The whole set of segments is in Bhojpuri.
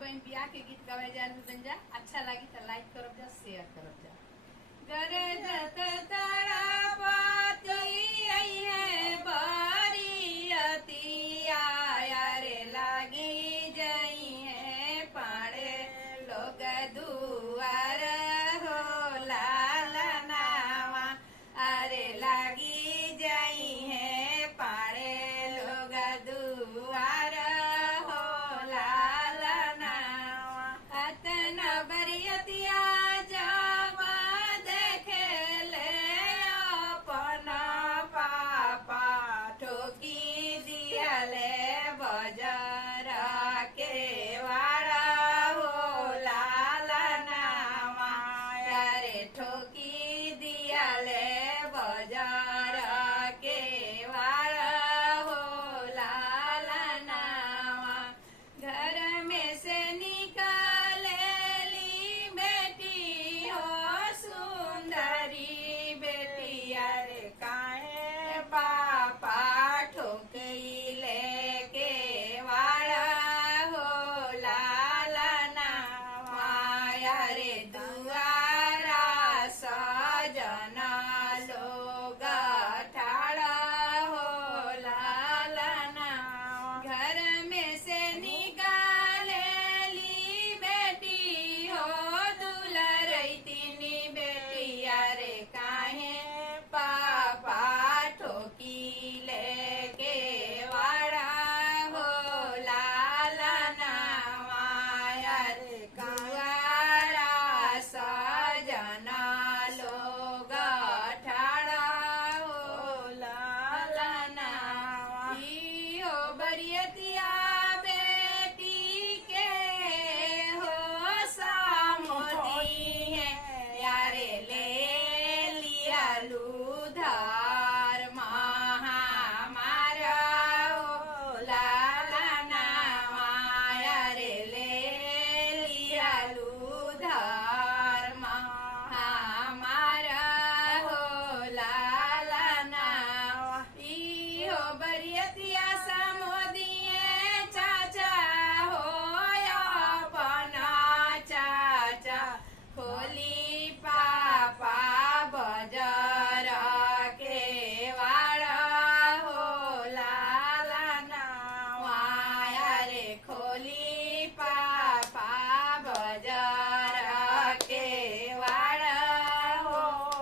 बहन बियाह के गीत गावे जा जा। अच्छा लगी तो लाइक करब जा, शेयर करब जा। गरजत तड़पती है बरियतिया रे लागी जई है पाड़े लोग दुआर हो लालनावा। अरे लागी जई है पाड़े लोग दुआर हो लालनावा। अतना बरियतिया जब देखे ले अपन पापा ठोकी दियाले बजार के वाड़ा हो लालनावा। अरे ठोकी दियाले बजार के वाड़ा हो लालनावा। घर में से निकलेली बेटी हो सुंदरी बेटिया रे काहे पापा ठोकई लेके वाड़ा हो लालनावा। रे दुआरा सजन लोग ठाड़ा हो लालनावा। घर में से निकालेली बेटी हो दुलरैतिनी बेटिया रे काहे पापा ठोकी लेके वाड़ा हो लालनावा। रे दुआरा सजन लोग ठाड़ा हो लालनावा। इहो बरियतिया बेटी के हो सामोदी है यारे ले लिया लूधार महामारा हो लालनावा। यारे ले लिया लूधार महामारा हो लालनावा। इहो बरियतिया समोदिए चाचा हो अपन चाचा खोली पापा बजार के वाड़ा हो लालनावा। रे खोली पापा बजार के वाड़ा हो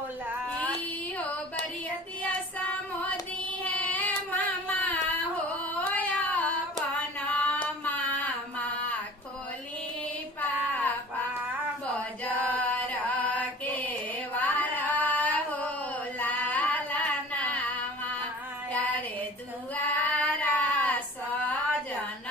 लालनावा। इहो बरियतिया समोदी है मामा हो अपन मामा खोली पापा बजार के वाड़ा हो लालनावा। रे दुआरा सजन